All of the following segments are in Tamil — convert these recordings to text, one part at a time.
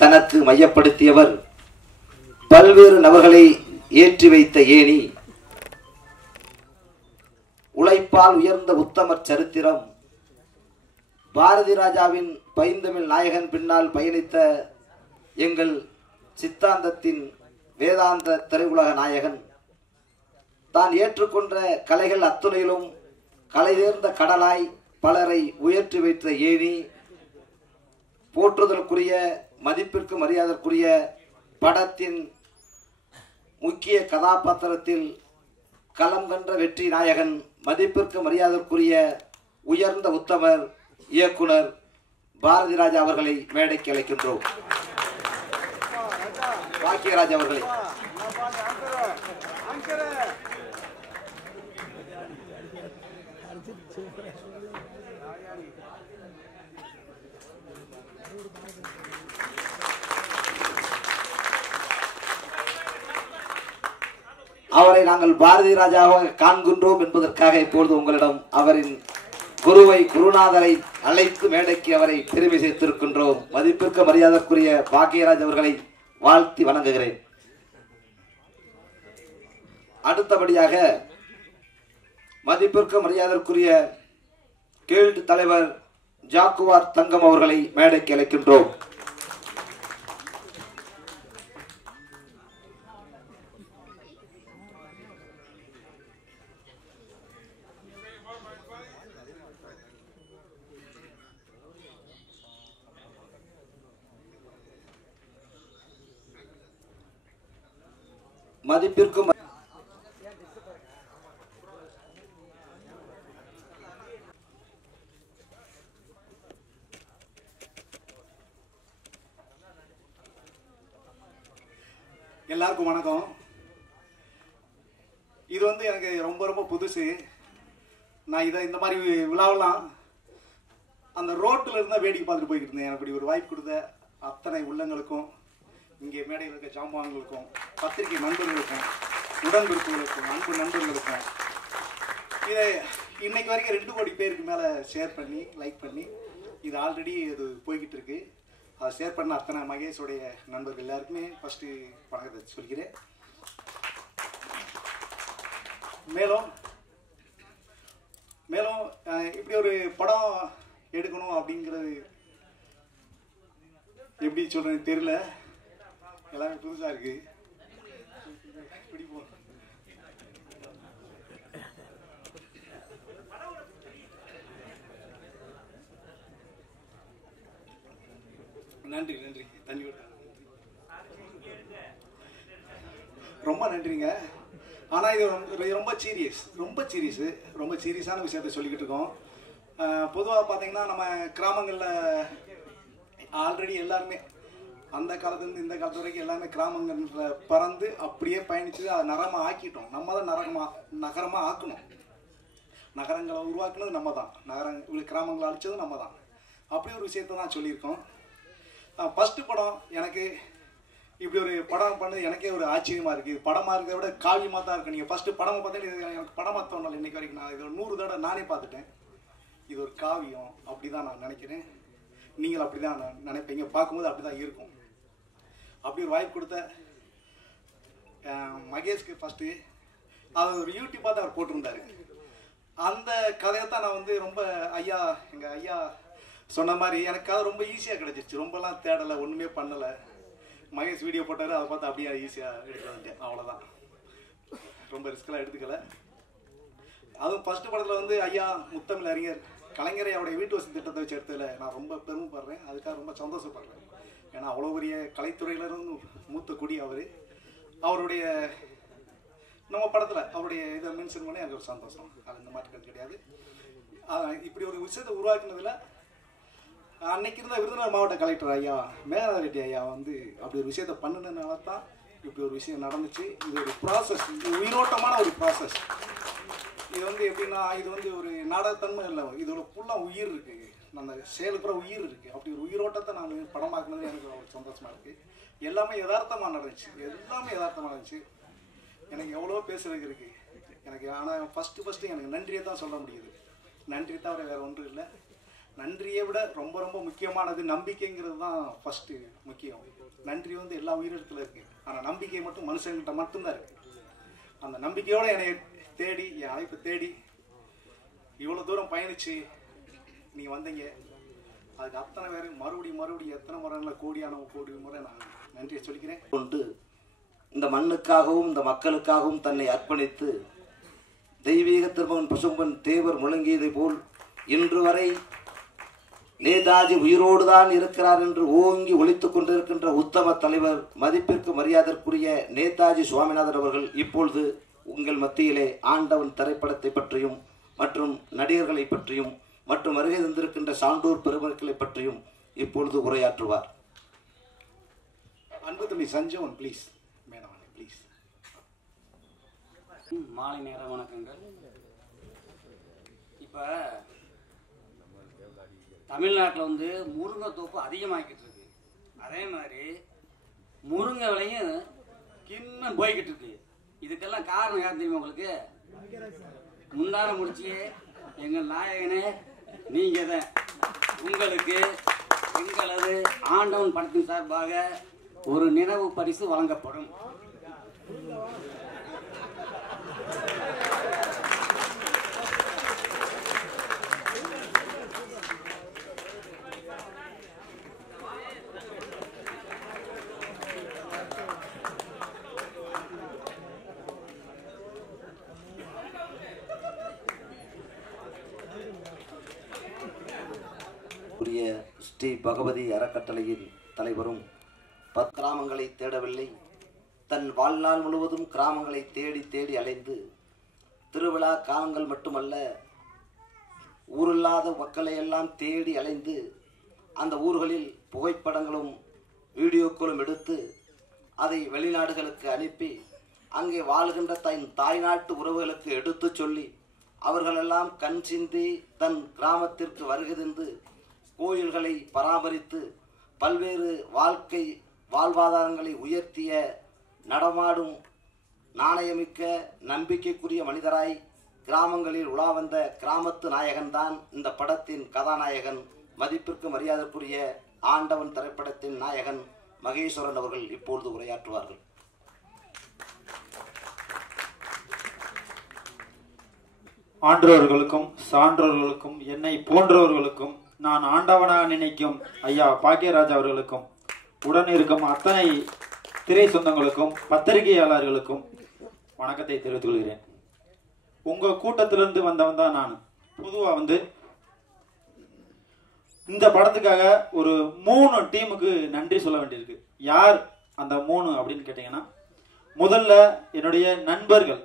தனக்கு மையப்படுத்தியவர் பல்வேறு நபர்களை ஏற்றி வைத்த ஏணி உழைப்பால் உயர்ந்த உத்தமர் சரித்திரம் பாரதி ராஜாவின் பைந்தமிழ் நாயகன் பின்னால் பயணித்த எங்கள் சித்தாந்தத்தின் வேதாந்த திரையுலக நாயகன் தான் ஏற்றுக்கொண்ட கலைகள் அத்துணையிலும் கலை தேர்ந்த கடலாய் பலரை உயர்த்தி வைத்த ஏணி போற்றுதலுக்குரிய மதிப்பிற்கு மரியாதைக்குரிய படத்தின் முக்கிய கதாபாத்திரத்தில் களம் கன்ற வெற்றி நாயகன் மதிப்பிற்கு மரியாதைக்குரிய உயர்ந்த உத்தமர் இயக்குனர் பாரதி ராஜா அவர்களை மேடைக்கு அழைக்கின்றோம். பாக்கியராஜ் அவர்களை அவரை நாங்கள் பாரதி ராஜாவாக காண்கின்றோம் என்பதற்காக இப்பொழுது உங்களிடம் அவரின் குருநாதரை அழைத்து மேடைக்கு அவரை பெருமை சேர்த்திருக்கின்றோம். மதிப்பிற்கு மரியாதைக்குரிய பாக்கியராஜ் அவர்களை வாழ்த்தி வணங்குகிறேன். அடுத்தபடியாக மதிப்பிற்கு மரியாதைக்குரிய கீழ்டு தலைவர் ஜாக்குவார் தங்கம் அவர்களை மேடைக்கு அழைக்கின்றோம். மதிப்பிற்கு எல்லாருக்கும் வணக்கம். இது வந்து எனக்கு ரொம்ப ரொம்ப புதுசு. நான் இதை இந்த மாதிரி விழாவெல்லாம் அந்த ரோட்டில் இருந்தால் வேடிக்கை பார்த்துட்டு போய்கிட்டு இருந்தேன். எனக்கு இப்படி ஒரு வாய்ப்பு கொடுத்த அத்தனை உள்ளங்களுக்கும், இங்கே மேடையில் இருக்க ஜாம்பவான்களுக்கும், பத்திரிகை நண்பர்களுக்கும், உடன்பிறப்புகளுக்கும், அன்பு நண்பர்களுக்கும், இதை இன்னைக்கு வரைக்கும் 2 கோடி பேருக்கு மேலே ஷேர் பண்ணி லைக் பண்ணி இது ஆல்ரெடி இது போய்கிட்டு இருக்கு. அதை ஷேர் பண்ண அத்தனை மகேஷோடைய நண்பர்கள் எல்லாருக்குமே ஃபஸ்ட்டு வணக்கத்தை சொல்கிறேன். மேலும் மேலும் இப்படி ஒரு படம் எடுக்கணும் அப்படிங்கிறது எப்படி சொல்றது தெரியல, எல்லாமே புதுசாக இருக்கு. பிடிப்போம். நன்றி நன்றி. தண்ணி ரொம்ப நன்றிங்க. ஆனால் இது ரொம்ப சீரியஸான விஷயத்த சொல்லிக்கிட்டு இருக்கோம். பொதுவாக பார்த்தீங்கன்னா நம்ம கிராமங்களில் ஆல்ரெடி எல்லாருமே அந்த காலத்துலேருந்து இந்த காலத்து வரைக்கும் எல்லாமே கிராமங்களில் பறந்து அப்படியே பயணிச்சு அதை நகரமாக ஆக்கிட்டோம். நம்ம தான் நகரமாக ஆக்கணும். நகரங்களை உருவாக்குனது நம்ம தான், கிராமங்களை அழிச்சதும் நம்ம தான். அப்படி ஒரு விஷயத்த தான் சொல்லியிருக்கோம். ஃபஸ்ட்டு படம் எனக்கு இப்படி ஒரு படம் பண்ணது எனக்கே ஒரு ஆச்சரியமாக இருக்குது. இது படமாக இருக்கிறத விட காவியமாக தான் இருக்குது. நீங்கள் ஃபஸ்ட்டு படமாக பார்த்தீங்கன்னா எனக்கு படமாக தோணலை. இன்றைக்கி வரைக்கும் நான் இது 100 தடவை நானே பார்த்துட்டேன். இது ஒரு காவியம் அப்படி தான் நான் நினைக்கிறேன். நீங்கள் அப்படி தான் நினைப்பீங்க, பார்க்கும்போது அப்படி தான் இருக்கும். அப்படி ஒரு வாய்ப்பு கொடுத்த மகேஷ்க்கு ஃபஸ்ட்டு அவர் ஒரு யூடியூப்பாக தான் அவர் போட்டிருந்தார். அந்த கதையை தான் நான் வந்து ரொம்ப எங்கள் ஐயா சொன்ன மாதிரி எனக்கு அது ரொம்ப ஈஸியாக கிடச்சிருச்சு. ரொம்பலாம் தேடலை, ஒன்றுமே பண்ணலை. மகேஷ் வீடியோ போட்டார், அதை பார்த்து அப்படியே ஈஸியாக எடுக்க அவ்வளோதான். ரொம்ப ரிஸ்கெல்லாம் எடுத்துக்கலை. அதுவும் ஃபஸ்ட்டு படத்தில் வந்து ஐயா முத்தமிழ் அறிஞர் கலைஞரை அவருடைய வீட்டு வசதி திட்டத்தை வச்சு எடுத்ததில் நான் ரொம்ப பெருமைப்படுறேன். அதுக்காக ரொம்ப சந்தோஷப்படுறேன். ஏன்னா அவ்வளோ பெரிய கலைத்துறையிலிருந்து மூத்த குடி அவர். அவருடைய நம்ம படத்தில் அவருடைய இதை மென்ஷன் பண்ணி எனக்கு ஒரு சந்தோஷம். அது இந்த மாற்றங்கள் கிடையாது. இப்படி ஒரு விஷயத்தை உருவாக்குனதில் அன்னைக்கு இருந்த விருதுநகர் மாவட்ட கலெக்டர் ஐயா மேகநாத ரெட்டி ஐயா வந்து அப்படி ஒரு விஷயத்தை பண்ணினதுனால தான் இப்படி ஒரு விஷயம் நடந்துச்சு. இது ஒரு ப்ராசஸ், இது உயிரோட்டமான ஒரு ப்ராசஸ். இது வந்து எப்படின்னா இது வந்து ஒரு நாடகத்தன்மை இல்லை, இதோட ஃபுல்லாக உயிர் இருக்குது. அந்த செயலுக்குற உயிர் இருக்குது. அப்படி ஒரு உயிரோட்டத்தை நான் படமாக்குனது எனக்கு ஒரு சந்தோஷமாக இருக்குது. எல்லாமே யதார்த்தமாக நடந்துச்சு. எனக்கு எவ்வளோ பேசுறதுக்கு இருக்குது எனக்கு. ஆனால் ஃபஸ்ட்டு எனக்கு நன்றியை தான் சொல்ல முடியுது. நன்றி தவிர வேற ஒன்றும் இல்லை. நன்றியை விட ரொம்ப ரொம்ப முக்கியமானது நம்பிக்கைங்கிறது தான் ஃபர்ஸ்ட் முக்கியம். நன்றி வந்து எல்லா உயிரிழத்துல இருக்கு, ஆனால் நம்பிக்கை மட்டும் மனுஷங்கிட்ட மட்டும்தான் இருக்கு. அந்த நம்பிக்கையோட என்னை தேடி, என் அழைப்பு தேடி இவ்வளோ தூரம் பயணிச்சு நீங்கள் வந்தீங்க. அதுக்கு அத்தனை பேர் மறுபடியும் எத்தனை முறை கோடி முறை நான் நன்றியை சொல்லிக்கிறேன். கொண்டு இந்த மண்ணுக்காகவும் இந்த மக்களுக்காகவும் தன்னை அர்ப்பணித்து தெய்வீக திருமகன் பசும்பன் தேவர் முழங்கியதை போல் இன்று வரை நேதாஜி உயிரோடுதான் இருக்கிறார் என்று ஓங்கி ஒலித்துக் கொண்டிருக்கின்ற உத்தம தலைவர், மதிப்பிற்கு மரியாதைக்குரிய நேதாஜி சுவாமிநாதன் அவர்கள் இப்பொழுது உங்கள் மத்தியிலே ஆண்டவன் திரைப்படத்தை பற்றியும் மற்றும் நடிகர்களை பற்றியும் மற்றும் வருகை தந்திருக்கின்ற சான்றோர் பெருமக்களை பற்றியும் இப்பொழுது உரையாற்றுவார். அன்பு தம்பி சஞ்சவன் ப்ளீஸ், மேடம் ப்ளீஸ். மாலை நேர வணக்கங்கள். இப்போ தமிழ்நாட்டில் வந்து முருங்கை தோப்பு அதிகமாகிக்கிட்டு இருக்கு. அதே மாதிரி முருங்கை விலையும் கிண்ணம் போய்கிட்டு இருக்கு. இதுக்கெல்லாம் காரணம் யார் தெரியுமா உங்களுக்கு? முன்னார முடிச்சியே எங்கள் நாயகனே நீங்கள் தான். உங்களுக்கு எங்களது ஆண்டவன் படத்தின் சார்பாக ஒரு நினைவு பரிசு வழங்கப்படும். ஸ்ரீ பகவதி அறக்கட்டளையின் தலைவரும் 10 கிராமங்களை தேடவில்லை, தன் வாழ்நாள் முழுவதும் கிராமங்களை தேடி தேடி அலைந்து திருவிழா காலங்கள் மட்டுமல்ல ஊரில்லாத மக்களை எல்லாம் தேடி அலைந்து அந்த ஊர்களில் புகைப்படங்களும் வீடியோக்களும் எடுத்து அதை வெளிநாடுகளுக்கு அனுப்பி அங்கே வாழ்கின்ற தன் தாய்நாட்டு உறவுகளுக்கு எடுத்து சொல்லி அவர்களெல்லாம் கண் சிந்தி தன் கிராமத்திற்கு வருகை தந்து கோயில்களை பராமரித்து பல்வேறு வாழ்வாதாரங்களை உயர்த்திய நடமாடும் நாணயமிக்க நம்பிக்கைக்குரிய மனிதராய் கிராமங்களில் உலா வந்த கிராமத்து நாயகன்தான் இந்த படத்தின் கதாநாயகன், மதிப்பிற்கு மரியாதைக்குரிய ஆண்டவன் திரைப்படத்தின் நாயகன் மகேஸ்வரன் அவர்கள் இப்பொழுது உரையாற்றுவார்கள். ஆன்றோர்களுக்கும் சான்றோர்களுக்கும் என்னை போன்றவர்களுக்கும் நான் ஆண்டவனாக நினைக்கும் ஐயா பாக்கியராஜ் அவர்களுக்கும் உடன் இருக்கும் அத்தனை திரை சொந்தங்களுக்கும் பத்திரிகையாளர்களுக்கும் வணக்கத்தை தெரிவித்துக் கொள்கிறேன். உங்க கூட்டத்திலிருந்து வந்தவன் தான் நான். பொதுவா இந்த படத்துக்காக ஒரு 3 டீமுக்கு நன்றி சொல்ல வேண்டியிருக்கு. யார் அந்த 3 அப்படின்னு கேட்டீங்கன்னா, முதல்ல என்னுடைய நண்பர்கள்.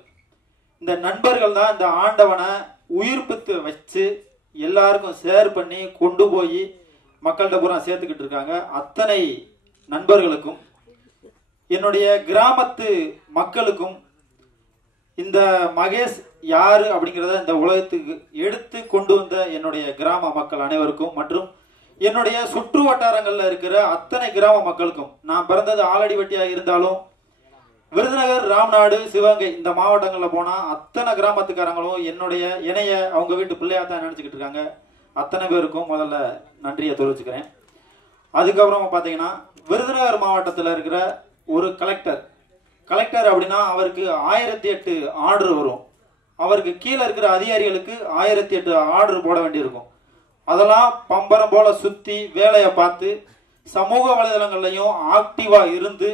இந்த நண்பர்கள் தான் இந்த ஆண்டவனை உயிர்ப்பித்து வச்சு எல்லாருக்கும் ஷேர் பண்ணி கொண்டு போய் மக்கள்கிட்ட பூரா சேர்த்துக்கிட்டு இருக்காங்க. அத்தனை நண்பர்களுக்கும் என்னுடைய கிராமத்து மக்களுக்கும் இந்த மகேஷ் யாரு அப்படிங்கிறத இந்த உலகத்துக்கு எடுத்து கொண்டு வந்த என்னுடைய கிராம மக்கள் அனைவருக்கும் மற்றும் என்னுடைய சுற்று வட்டாரங்கள்ல இருக்கிற அத்தனை கிராம மக்களுக்கும், நான் பிறந்தது ஆலடிவட்டியாக இருந்தாலும் விருதுநகர், ராம்நாடு, சிவகங்கை இந்த மாவட்டங்கள்ல போனா அத்தனை கிராமத்துக்காரங்களும் என்னுடைய இணைய அவங்க வீட்டு பிள்ளையாத்தான் நினைச்சுக்கிட்டு இருக்காங்க. அத்தனை பேருக்கும் முதல்ல நன்றியை தெரிவிச்சுக்கிறேன். அதுக்கப்புறம் பாத்தீங்கன்னா, விருதுநகர் மாவட்டத்தில் இருக்கிற ஒரு கலெக்டர் அப்படின்னா அவருக்கு 1008 ஆர்டர் வரும். அவருக்கு கீழே இருக்கிற அதிகாரிகளுக்கு 1008 ஆர்டர் போட வேண்டியிருக்கும். அதெல்லாம் பம்பரம் போல சுத்தி வேலையை பார்த்து சமூக வலைதளங்கள்லையும் ஆக்டிவா இருந்து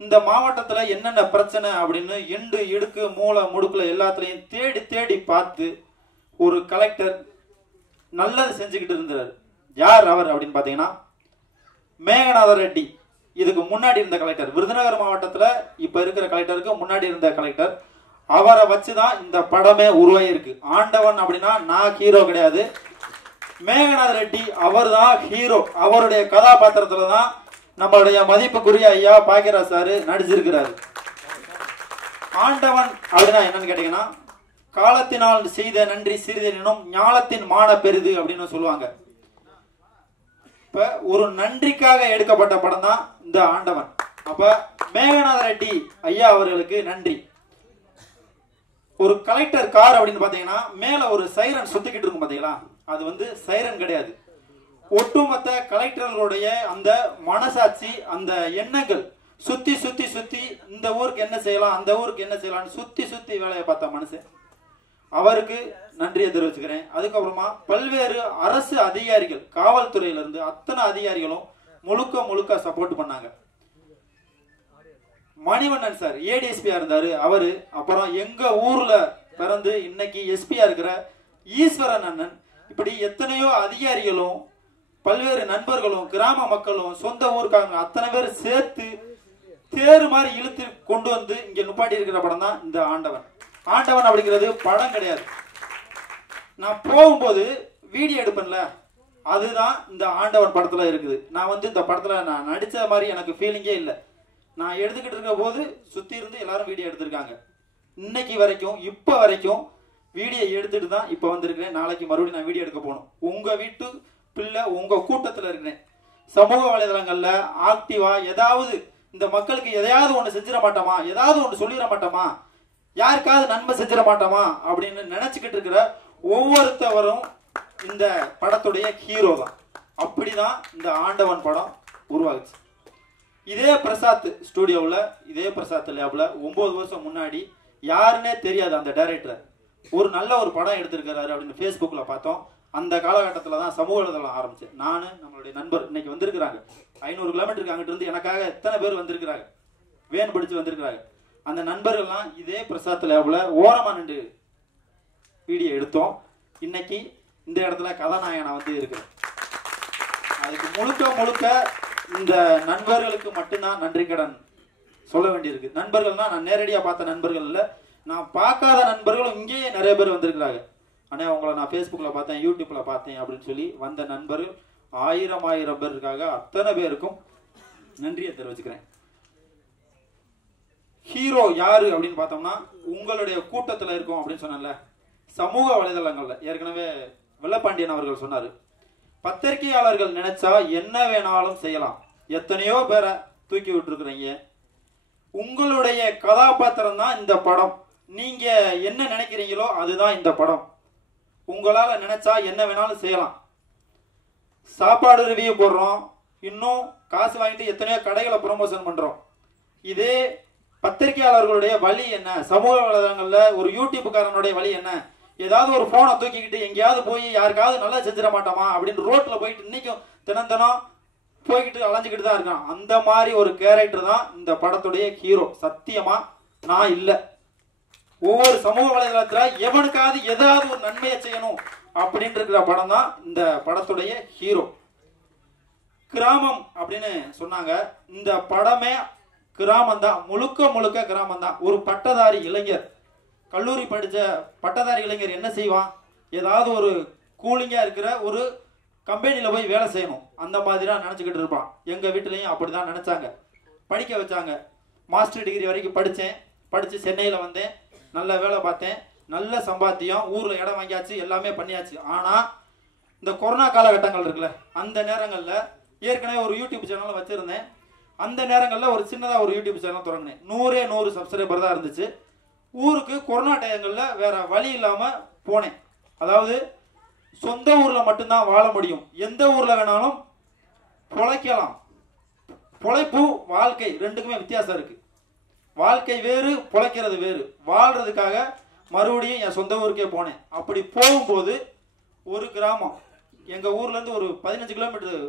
இந்த மாவட்டத்துல என்னென்ன பிரச்சனை அப்படின்னு இண்டு இடுக்கு மூளை முடுக்குல எல்லாத்துலயும் தேடி தேடி பார்த்து ஒரு கலெக்டர் நல்லது செஞ்சுக்கிட்டு இருந்தார். யார் அவர் அப்படின்னு பாத்தீங்கன்னா, மேகநாத ரெட்டி. இதுக்கு முன்னாடி இருந்த கலெக்டர், விருதுநகர் மாவட்டத்துல இப்ப இருக்கிற கலெக்டருக்கு முன்னாடி இருந்த கலெக்டர். அவரை வச்சுதான் இந்த படமே உருவாயிருக்கு. ஆண்டவன் அப்படின்னா நான் ஹீரோ கிடையாது, மேகநாத ரெட்டி அவர் தான் ஹீரோ. அவருடைய கதாபாத்திரத்துல தான் நம்மளுடைய மதிப்புக்குரிய ஐயா பாக்கியராஜ் சாரு நடிச்சிருக்கிறாரு. ஆண்டவன் அப்படின்னா என்னன்னு கேட்டீங்கன்னா, காலத்தினால் செய்த நன்றி சிறிதெனும் ஞாலத்தின் மான பெரிது அப்படின்னு சொல்லுவாங்க. இப்ப ஒரு நன்றிக்காக எடுக்கப்பட்ட படம் தான் இந்த ஆண்டவன். அப்ப மேகநாத ரெட்டி ஐயா அவர்களுக்கு நன்றி. ஒரு கலெக்டர் கார் அப்படின்னு பாத்தீங்கன்னா மேல ஒரு சைரன் சுத்திக்கிட்டு இருக்கும் பாத்தீங்களா, அது வந்து சைரன் கிடையாது. ஒட்டுமொத்த கலெக்டர்களுடைய அந்த மனசாட்சி, அந்த எண்ணங்கள் சுத்தி சுத்தி சுத்தி இந்த ஊருக்கு என்ன செய்யலாம், அந்த ஊருக்கு என்ன செய்யலாம் சுத்தி சுத்தி வேலையை பார்த்த மனுஷன். அவருக்கு நன்றியை தெரிவிச்சுக்கிறேன். அதுக்கப்புறமா பல்வேறு அரசு அதிகாரிகள், காவல்துறையில இருந்து அத்தனை அதிகாரிகளும் முழுக்க முழுக்க சப்போர்ட் பண்ணாங்க. மணிவண்ணன் சார் ஏடிஎஸ்பியா இருந்தாரு அவரு, அப்புறம் எங்க ஊர்ல பிறந்து இன்னைக்கு எஸ்பியா இருக்கிற ஈஸ்வரன் அண்ணன், இப்படி எத்தனையோ அதிகாரிகளும் பல்வேறு நண்பர்களும் கிராம மக்களும் சொந்த ஊருக்காரங்க அத்தனை பேர் சேர்த்து தேர் மாதிரி இழுத்து கொண்டு வந்து இங்க நுப்பாட்டி இருக்கிற படம் தான் இந்த ஆண்டவன். ஆண்டவன் அப்படிங்கிறது படம் கிடையாது. நான் போகும்போது வீடியோ எடுப்பேன்ல, அதுதான் இந்த ஆண்டவன் படத்துல இருக்குது. நான் வந்து இந்த படத்துல நான் நடிச்ச மாதிரி எனக்கு ஃபீலிங்கே இல்லை. நான் எடுத்துக்கிட்டு இருக்க போது சுத்தி இருந்து எல்லாரும் வீடியோ எடுத்திருக்காங்க. இன்னைக்கு வரைக்கும் இப்ப வரைக்கும் வீடியோ எடுத்துட்டு தான் இப்ப வந்திருக்கிறேன். நாளைக்கு மறுபடியும் நான் வீடியோ எடுக்க போகணும். உங்க வீட்டு பிள்ளை உங்க கூட்டத்துல இருக்கிறேன். சமூக வலைதளங்கள்ல ஆக்டிவா ஏதாவது இந்த மக்களுக்கு எதையாவது ஒண்ணு செஞ்சிட மாட்டோமா, ஏதாவது ஒண்ணு சொல்லிட மாட்டோமா, யாருக்காவது நன்மை செஞ்சிட மாட்டோமா அப்படின்னு நினைச்சுக்கிட்டு இருக்கிற ஒவ்வொருத்தவரும் இந்த படத்துடைய ஹீரோ தான். அப்படிதான் இந்த ஆண்டவன் படம் உருவாகுச்சு. இதே பிரசாத் ஸ்டுடியோவில், இதே பிரசாத் லேப்ல 9 வருஷம் முன்னாடி யாருன்னே தெரியாது அந்த டைரக்டர் ஒரு நல்ல ஒரு படம் எடுத்திருக்கிறாரு அப்படின்னு ஃபேஸ்புக்கில் பார்த்தோம். அந்த காலகட்டத்தில் தான் சமூக வலைதளம் ஆரம்பிச்சேன். நான் நம்மளுடைய நண்பர் இன்னைக்கு வந்திருக்கிறாங்க 500 கிலோமீட்டருக்கு அங்கிட்டு இருந்து எனக்காக எத்தனை பேர் வந்திருக்கிறாங்க, வேன் பிடிச்சு வந்திருக்கிறாங்க. அந்த நண்பர்கள்லாம் இதே பிரசாத் லேப்ல ஓரமா நின்று வீடியோ எடுத்தோம். இன்னைக்கு இந்த இடத்துல கதாநாயகனா வந்து இருக்கிறேன். அதுக்கு முழுக்க முழுக்க இந்த நண்பர்களுக்கு மட்டும்தான் நன்றி கடன் சொல்ல வேண்டியிருக்கு. நண்பர்கள்னா நான் நேரடியா பார்த்த நண்பர்கள் இல்ல, நான் பார்க்காத நண்பர்களும் இங்கேயே நிறைய பேர் வந்திருக்கிறாங்க. ஆனா உங்களை நான் ஃபேஸ்புக்ல பார்த்தேன், யூடியூப்ல பார்த்தேன் அப்படின்னு சொல்லி வந்த நண்பர்கள் 1000 பேர் இருக்காங்க. அத்தனை பேருக்கும் நன்றியை தெரிவிச்சுக்கிறேன். ஹீரோ யாரு அப்படின்னு பார்த்தோம்னா உங்களுடைய கூட்டத்துல இருக்கும் அப்படின்னு சொன்னல. சமூக வலைதளங்கள்ல ஏற்கனவே வெள்ளப்பாண்டியன் அவர்கள் சொன்னாரு, பத்திரிகையாளர்கள் நினைச்சா என்ன வேணாலும் செய்யலாம். எத்தனையோ பேரை தூக்கி விட்டுருக்குறீங்க. உங்களுடைய கதாபாத்திரம் தான் இந்த படம். நீங்க என்ன நினைக்கிறீங்களோ அதுதான் இந்த படம். உங்களால நினைச்சா என்ன வேணாலும் செய்யலாம். சாப்பாடு ரிவ்யூ போடுறோம், இன்னும் காசு வாங்கிட்டு எத்தனையோ கடைகளை ப்ரமோஷன் பண்றோம். இதே பத்திரிகையாளர்களுடைய வழி என்ன, சமூக வலைதளங்கள்ல ஒரு யூடியூப்காரனுடைய வழி என்ன, ஏதாவது ஒரு போனை தூக்கிக்கிட்டு எங்கேயாவது போய் யாருக்காவது நல்லா செஞ்சிட மாட்டோமா அப்படின்னு ரோட்ல போயிட்டு இன்னைக்கும் தினம் போய்கிட்டு அலைஞ்சுக்கிட்டு தான் இருக்கான். அந்த மாதிரி ஒரு கேரக்டர் தான் இந்த படத்துடைய ஹீரோ. சத்தியமா நான் இல்ல. ஒவ்வொரு சமூக வலைதளத்துல எவனுக்காவது ஏதாவது ஒரு நன்மையை செய்யணும் அப்படின்னு இருக்கிற படம் தான் இந்த படத்துடைய ஹீரோ. கிராமம் அப்படின்னு சொன்னாங்க. இந்த படமே கிராமம் தான், முழுக்க முழுக்க கிராமம் தான். ஒரு பட்டதாரி இளைஞர், கல்லூரி படிச்ச பட்டதாரி இளைஞர் என்ன செய்வான், ஏதாவது ஒரு கூலிங்கா இருக்கிற ஒரு கம்பெனியில போய் வேலை செய்யணும் அந்த மாதிரி தான் நினைச்சுக்கிட்டு இருப்பான். எங்க வீட்டுலயும் அப்படிதான் நினைச்சாங்க. படிக்க வச்சாங்க. மாஸ்டர் டிகிரி வரைக்கும் படிச்சேன். படிச்சு சென்னையில வந்தேன், நல்ல வேலை பார்த்தேன், நல்ல சம்பாத்தியம், ஊர்ல இடம் வாங்கியாச்சு, எல்லாமே பண்ணியாச்சு. ஆனா இந்த கொரோனா காலகட்டங்கள் இருக்குல்ல, அந்த நேரங்கள்ல ஏற்கனவே ஒரு யூடியூப் சேனல் வச்சிருந்தேன். அந்த நேரங்கள்ல ஒரு சின்னதா ஒரு யூடியூப் சேனல் தொடங்கினேன். 100 சப்ஸ்கிரைபர் தான் இருந்துச்சு. ஊருக்கு கொரோனா டைம்ல வேற வழி இல்லாம போனேன். அதாவது சொந்த ஊர்ல மட்டும்தான் வாழ முடியும், எந்த ஊர்ல வேணாலும் பொழைக்கலாம். பொழைப்பு வாழ்க்கை ரெண்டுக்குமே வித்தியாசம் இருக்கு. வாழ்க்கை வேறு, பொழைக்கிறது வேறு. வாழ்றதுக்காக மறுபடியும் என் சொந்த ஊருக்கே போனேன். அப்படி போகும்போது ஒரு கிராமம், எங்க ஊர்ல இருந்து ஒரு 15 கிலோமீட்டர்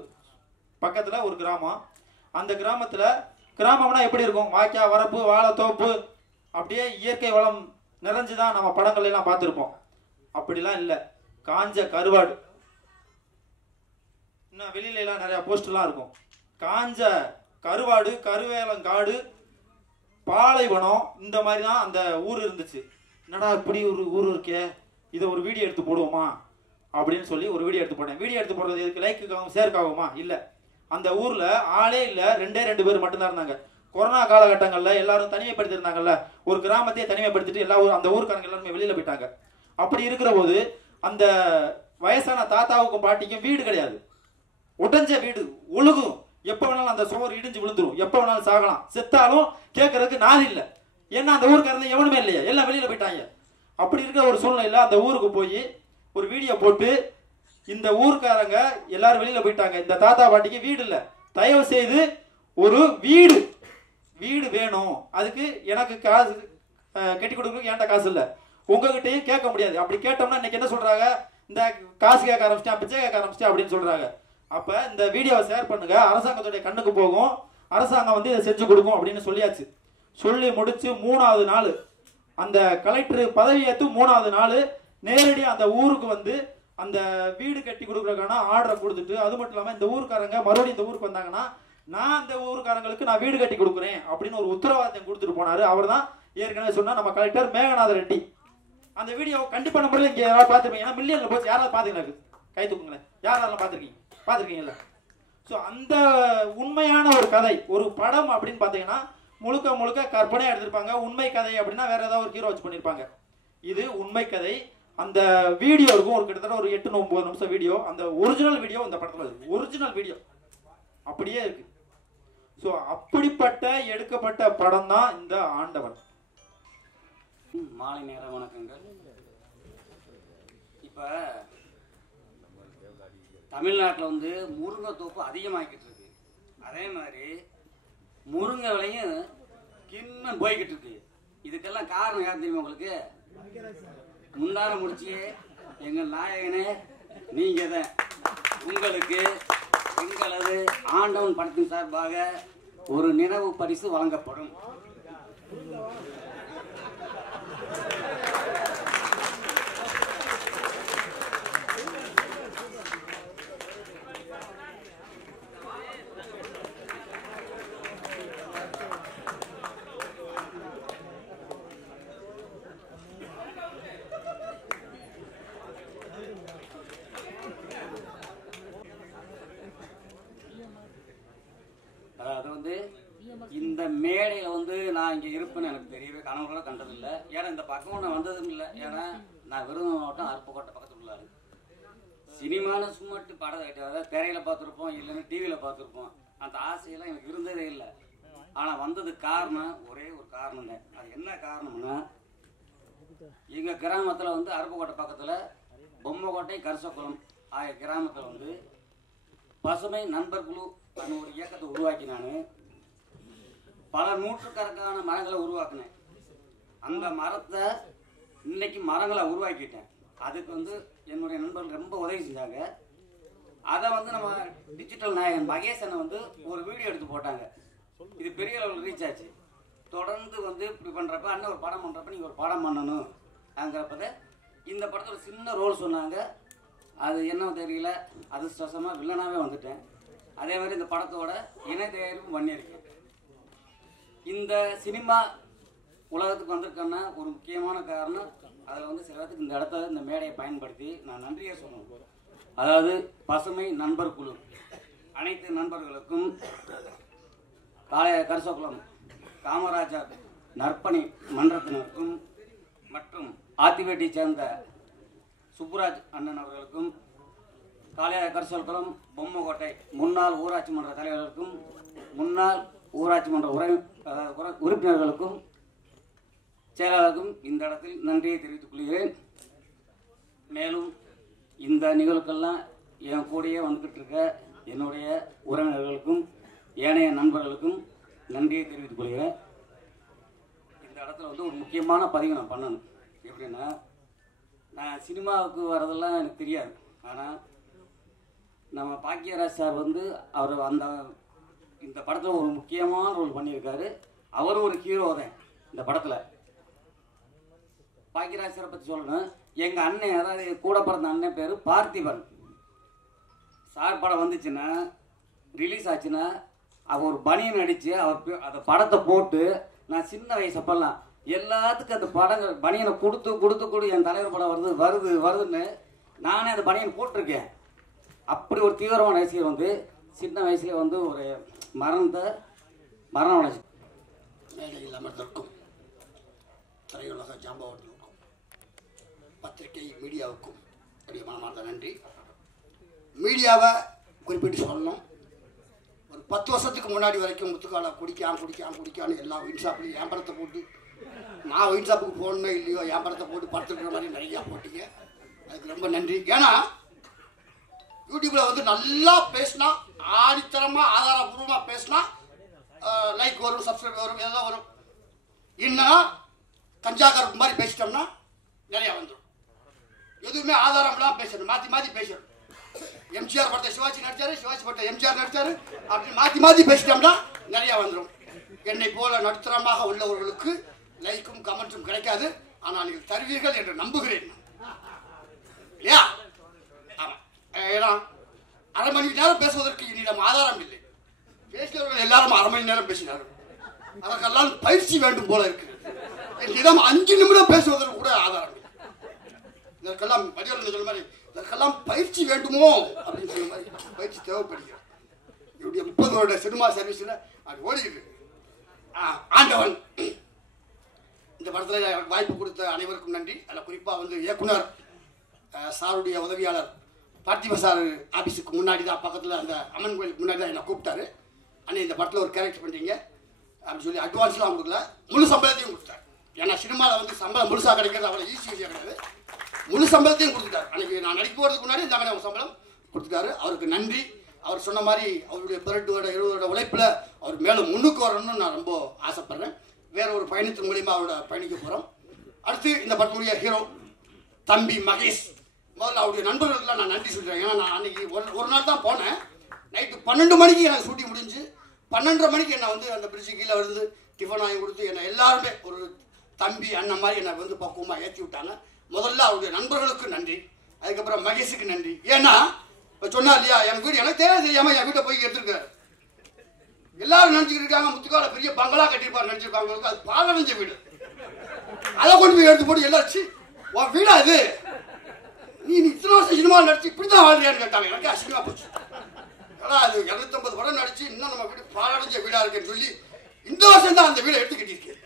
பக்கத்துல ஒரு கிராமம். அந்த கிராமத்துல, கிராமம்னா எப்படி இருக்கும், வாய்க்கா வரப்பு வாழை தோப்பு அப்படியே இயற்கை வளம் நிறைஞ்சுதான் நம்ம படங்கள் எல்லாம் பார்த்திருப்போம். அப்படிலாம் இல்ல, காஞ்ச கருவாடு. இன்னும் வெளியில எல்லாம் நிறைய போஸ்டர்லாம் இருக்கும். காஞ்ச கருவாடு, கருவேலங்காடு, பாலைவனம், இந்த மாதிரி தான் அந்த ஊர் இருந்துச்சு. என்னடா இப்படி ஒரு ஊர் இருக்கே, இதை ஒரு வீடியோ எடுத்து போடுவோமா அப்படின்னு சொல்லி ஒரு வீடியோ எடுத்து போனேன். வீடியோ எடுத்து போடுறது எதுக்கு, லைக்குக்காகவும் ஷேருக்காகுமா? இல்ல. அந்த ஊர்ல ஆளே இல்ல, 2 பேர் மட்டும்தான் இருந்தாங்க. கொரோனா காலகட்டங்கள்ல எல்லாரும் தனிமைப்படுத்தி இருந்தாங்கல்ல, ஒரு கிராமத்தையே தனிமைப்படுத்திட்டு எல்லா அந்த ஊருக்காரங்க எல்லாருமே வெளியில போயிட்டாங்க. அப்படி இருக்கிற போது அந்த வயசான தாத்தாவுக்கும் பாட்டிக்கும் வீடு கிடையாது. உடைஞ்ச வீடு, ஒழுகும். எப்ப வேணாலும் அந்த சுவர் இடிஞ்சு விழுந்துரும், எப்ப வேணாலும் சாகலாம். செத்தாலும் கேட்கறதுக்கு நாள் இல்ல. ஏன்னா அந்த ஊருக்காரங்க எவனுமே இல்லையா, எல்லாம் வெளியில போயிட்டாங்க. அப்படி இருக்கிற ஒரு சூழ்நிலையில அந்த ஊருக்கு போய் ஒரு வீடியோ போட்டு, இந்த ஊருக்காரங்க எல்லாரும் வெளியில போயிட்டாங்க, இந்த தாத்தா பாட்டிக்கு வீடு இல்லை, தயவு செய்து ஒரு வீடு வேணும், அதுக்கு எனக்கு காசு கட்டி கொடுக்குறதுக்கு என்கிட்ட காசு இல்லை, உங்ககிட்டயும் கேட்க முடியாது. அப்படி கேட்டோம்னா இன்னைக்கு என்ன சொல்றாங்க, இந்த காசு கேட்க ஆரம்பிச்சிட்டேன், பிச்சை கேட்க ஆரம்பிச்சிட்டேன் அப்படின்னு சொல்றாங்க. அப்ப இந்த வீடியோவை ஷேர் பண்ணுங்க, அரசாங்கத்துடைய கண்ணுக்கு போகும், அரசாங்கம் வந்து இதை செஞ்சு கொடுக்கும் அப்படின்னு சொல்லியாச்சு. சொல்லி முடிச்சு 3வது நாள் அந்த கலெக்டர் பதவி ஏற்று 3வது நாள் நேரடியாக அந்த ஊருக்கு வந்து அந்த வீடு கட்டி கொடுக்குறதுக்கான ஆர்டரை கொடுத்துட்டு, அது மட்டும் இல்லாமல் இந்த ஊருக்காரங்க மறுபடியும் இந்த ஊருக்கு வந்தாங்கன்னா நான் அந்த ஊருக்காரங்களுக்கு நான் வீடு கட்டி கொடுக்குறேன் அப்படின்னு ஒரு உத்தரவாதம் கொடுத்துட்டு போனாரு. அவர் தான் ஏற்கனவே சொன்னா நம்ம கலெக்டர் மேகநாத ரெட்டி. அந்த வீடியோவை கண்டிப்பான முறையில் இங்கே யாராவது பார்த்துருப்பீங்க, ஏன்னா மில்லியன்ல போச்சு, யாராவது பார்த்தீங்களா? கை தூக்குங்களேன், யாரெல்லாம் பார்த்துருக்கீங்கல்ல. ஸோ அந்த உண்மையான ஒரு கதை, ஒரு படம் அப்படின்னு பார்த்தீங்கன்னா முழுக்க கற்பனையாக எடுத்திருப்பாங்க. உண்மை கதை அப்படின்னா வேற ஏதாவது ஒரு ஹீரோ வச்சு பண்ணியிருப்பாங்க. இது உண்மை கதை. அந்த வீடியோ இருக்கும், ஒரு கிட்டத்தட்ட ஒரு 8-9 நிமிஷம் வீடியோ. அந்த ஒரிஜினல் வீடியோ அந்த படத்தில் இருக்கு, ஒரிஜினல் வீடியோ அப்படியே இருக்கு. ஸோ அப்படிப்பட்ட எடுக்கப்பட்ட படம் தான் இந்த ஆண்டவன். மாலை நேர வணக்கங்கள். இப்ப தமிழ்நாட்டில் வந்து முருங்கை தோப்பு அதிகமாகிக்கிட்டு இருக்கு. அதே மாதிரி முருங்கை விலையும் கிண்ணம் போய்கிட்டு இருக்கு. இதுக்கெல்லாம் காரணம் யார் தெரியுமா உங்களுக்கு? முந்தான முடிச்சியே எங்கள் நாயகனே நீங்க தான். உங்களுக்கு எங்களது ஆண்டவன் படத்தின் சார்பாக ஒரு நினைவு பரிசு வழங்கப்படும். அதாவது வந்து இந்த மேடையில் வந்து நான் இங்கே இருப்பேன்னு எனக்கு தெரியவே கனவுல கண்டதில்லை. ஏன்னா இந்த பக்கம் நான் வந்ததும் இல்லை. ஏன்னா நான் விருதுநகர் மாவட்டம் அருப்புக்கோட்டை பக்கத்தில் உள்ளாரு. சினிமான சும்மாட்டு படம் அதாவது திரையில் பார்த்துருப்போம், இல்லைன்னா டிவியில் பார்த்துருப்போம். அந்த ஆசையெல்லாம் எனக்கு இருந்ததே இல்லை. ஆனால் வந்ததுக்கு காரணம் ஒரே ஒரு காரணம் தான். அது என்ன காரணம்னா, எங்கள் கிராமத்தில் வந்து அருப்புக்கோட்டை பக்கத்தில் பொம்மைக்கோட்டை கரிசக்குளம் ஆகிய கிராமத்தில் வந்து பசுமை நண்பர் குழு ஒரு இயக்கத்தை உருவாக்கி நான் பல நூற்றுக்கணக்கான மரங்களை உருவாக்கினேன். அந்த மரத்தை இன்னைக்கு மரங்களை உருவாக்கிட்டேன். அதுக்கு வந்து என்னுடைய நண்பர்கள் ரொம்ப உதவி செஞ்சாங்க. அதை வந்து நம்ம டிஜிட்டல் நாயகன் மகேசனை வந்து ஒரு வீடியோ எடுத்து போட்டாங்க. இது பெரிய லெவலில் ரீச் ஆச்சு. தொடர்ந்து வந்து இப்படி பண்ணுறப்ப அண்ணன் ஒரு படம் பண்ணுறப்ப நீங்கள் ஒரு படம் பண்ணணும் அங்கிறப்பத இந்த படத்தோட சின்ன ரோல் சொன்னாங்க. அது என்ன தெரியல, அதிர்ஷ்டவசமாக வில்லனாகவே வந்துட்டேன். அதே மாதிரி இந்த படத்தோட இணை தயாரிப்பும் பண்ணியிருக்கேன். இந்த சினிமா உலகத்துக்கு வந்திருக்கேன்னா ஒரு முக்கியமான காரணம், அதில் வந்து சில இடத்துக்கு இந்த இடத்த இந்த மேடையை பயன்படுத்தி நான் நன்றியே சொல்லணும். அதாவது பசுமை நண்பர் குழு அனைத்து நண்பர்களுக்கும், கரிசக்குளம் காமராஜர் நற்பணி மன்றத்தினருக்கும் மற்றும் ஆத்திவேட்டை சேர்ந்த சுப்புராஜ் அண்ணன் அவர்களுக்கும், கரிசக்குளம் பொம்மைக்கோட்டை முன்னாள் ஊராட்சி மன்ற தலைவர்களுக்கும், முன்னாள் ஊராட்சி மன்ற உறுப்பினர்களுக்கும், செயலாளருக்கும் இந்த இடத்தில் நன்றியை தெரிவித்துக் கொள்கிறேன். மேலும் இந்த நிகழ்வுக்கெல்லாம் என் கூடயே வந்துக்கிட்டு இருக்க என்னுடைய உறவினர்களுக்கும் ஏனைய நண்பர்களுக்கும் நன்றியை தெரிவித்துக் கொள்கிறேன். இந்த இடத்துல வந்து ஒரு முக்கியமான பதிவு நான் பண்ணணும். எப்படின்னா, நான் சினிமாவுக்கு வரதெல்லாம் எனக்கு தெரியாது. ஆனால் நம்ம பாக்கியராஜ் சார் வந்து அவர் இந்த படத்தில் ஒரு முக்கியமான ரோல் பண்ணியிருக்காரு. அவரும் ஒரு ஹீரோ தான் இந்த படத்தில். பாக்கியராஜ் சாரை பற்றி சொல்லணும். எங்கள் அண்ணன், அதாவது கூட பிறந்த அண்ணன் பேர் பார்த்திபன். சார் படம் வந்துச்சுன்னா, ரிலீஸ் ஆச்சுன்னா, அவர் ஒரு பனியன் அடித்து அவர் அந்த படத்தை போட்டு, நான் சின்ன வயசப்பெல்லாம் எல்லாத்துக்கும் அந்த படங்கள் பனியனை கொடுத்து என் தலைவர் படம் வருதுன்னு நானே அந்த பனியன் போட்டிருக்கேன். அப்படி ஒரு தீவிரமான ரசிகர் வந்து சின்ன வயசுலேயே வந்து ஒரு மரணம் அடைச்சு. மேடையில் அமர்ந்திருக்கும் திரையுலக ஜாம்பவர்களுக்கும் பத்திரிகை மீடியாவுக்கும் என்னுடைய மனமார்ந்த நன்றி. மீடியாவை குறிப்பிட்டு சொல்லணும். ஒரு 10 வருஷத்துக்கு முன்னாடி வரைக்கும் முத்துக்கால குடிக்கான்னு எல்லா வின்ஷாப்லையும் ஏம்பரத்தை போட்டு நான் ஒயின் ஷாப்புக்கு போகணுமே இல்லையோ என் படத்தை போட்டு படுத்துக்கிற மாதிரி நிறையா போட்டீங்க, அதுக்கு ரொம்ப நன்றி. ஏன்னா யூடியூப்பில் வந்து நல்லா பேசினா, ஆடித்தரமாக ஆதாரபூர்வமாக பேசினா லைக் வரும், சப்ஸ்கிரைப் வரும், எல்லாம் வரும். இன்னும் கஞ்சாக்கருக்கு மாதிரி பேசிட்டோம்னா நிறையா வந்துடும். எதுவுமே ஆதாரம்லாம் பேசணும், மாற்றி மாற்றி பேசணும். எம்ஜிஆர் படத்தை சிவாஜி நடிச்சாரு, சிவாஜி படத்தை எம்ஜிஆர் நடிச்சாரு, அப்படி மாற்றி மாற்றி பேசிட்டோம்னா நிறையா வந்துடும். என்னை போல நடுத்தரமாக உள்ளவர்களுக்கு லைக்கும் கமெண்ட்டும் கிடைக்காது, ஆனால் நீங்கள் தருவீர்கள் என்று நம்புகிறேன். இல்லையா? ஆமாம். ஏன்னா அரை மணி நேரம் பேசுவதற்கு என்னிடம் ஆதாரம் இல்லை. பேசியவர்கள் எல்லாரும் அரை மணி நேரம் பேசினார்கள். அதற்கெல்லாம் பயிற்சி வேண்டும் போல இருக்கு. என்னிடம் 5 நிமிடம் பேசுவதற்கு கூட ஆதாரம் இல்லை. இதற்கெல்லாம் மதியம் சொல்ல மாதிரி இதற்கெல்லாம் பயிற்சி வேண்டுமோ அப்படின்னு சொல்ல மாதிரி பயிற்சி தேவைப்படுகிறது. என்னுடைய 30 வருட சினிமா சர்வீஸில் அது ஓடிக்கிட்டு ஆண்டவன் இந்த படத்தில் வாய்ப்பு கொடுத்த அனைவருக்கும் நன்றி. அதில் குறிப்பாக வந்து இயக்குனர் சாருடைய உதவியாளர் பார்த்திப சார் ஆஃபீஸுக்கு முன்னாடி தான், பக்கத்தில் அந்த அம்மன் கோயிலுக்கு முன்னாடி தான் என்னை கூப்பிட்டாரு. அண்ணே இந்த படத்தில் ஒரு கேரக்டர் பண்ணுறீங்க அப்படின்னு சொல்லி அட்வான்ஸ்லாம் கொடுக்கல, முழு சம்பளத்தையும் கொடுத்தாரு. ஏன்னா சினிமாவில் வந்து சம்பளம் முழுசாக கிடைக்கிறது அவ்வளோ விஷயம் கிடையாது. முழு சம்பளத்தையும் கொடுத்துட்டாரு. அன்றைக்கி நான் நடிக்க போகிறதுக்கு முன்னாடி இந்த மாதிரி சம்பளம் கொடுத்துட்டாரு. அவருக்கு நன்றி. அவர் சொன்ன மாதிரி அவருடைய 18 வருட 20 வருட உழைப்பில் அவர் மேலும் முன்னுக்கு வரணும்னு நான் ரொம்ப ஆசைப்பட்றேன். வேற ஒரு பயணத்தின் மூலியமா அவரோட பயணிக்க போகிறோம். அடுத்து இந்த படத்துடைய ஹீரோ தம்பி மகேஷ். முதல்ல அவருடைய நண்பர்களுக்கெல்லாம் நான் நன்றி சொல்கிறேன். ஏன்னா நான் அன்றைக்கி ஒரு நாள் தான் போனேன். நைட்டு 12 மணிக்கு எனக்கு ஷூட்டிங் முடிஞ்சு 12:30 மணிக்கு என்னை வந்து அந்த பிரிட்ஜு கீழே வந்து டிஃபன் வாங்கி கொடுத்து என்னை எல்லாருமே ஒரு தம்பி அண்ணன் மாதிரி என்னை வந்து பக்குவமாக ஏற்றி விட்டாங்க. முதல்ல அவருடைய நண்பர்களுக்கு நன்றி, அதுக்கப்புறம் மகேஷுக்கு நன்றி. ஏன்னா இப்போ சொன்னார் இல்லையா, என் வீடு எனக்கு தெரியாமல் என் வீட்டை போய் எடுத்துருக்காரு. எல்லாரும் நினச்சிக்கிட்டு இருக்காங்க முத்துக்கால பெரிய பங்களா கட்டியிருப்பாரு நினச்சிருப்பாங்க. அது பாலடைஞ்ச வீடு. அதை கொண்டு போய் எடுத்து போட்டு எல்லாச்சு உன் வீடா இது, நீ இத்தனை வருஷம் சினிமா நடிச்சு இப்படி தான் வாழ்றியான்னு கேட்டாங்க. எனக்கு அசிங்கமா போச்சு. ஏன்னா அது 250 படம் நடிச்சு இன்னும் நம்ம வீடு பாலடைஞ்ச வீடா இருக்குன்னு சொல்லி இந்த வருஷம் தான் அந்த வீடை எடுத்து கட்டியிருக்கேன்.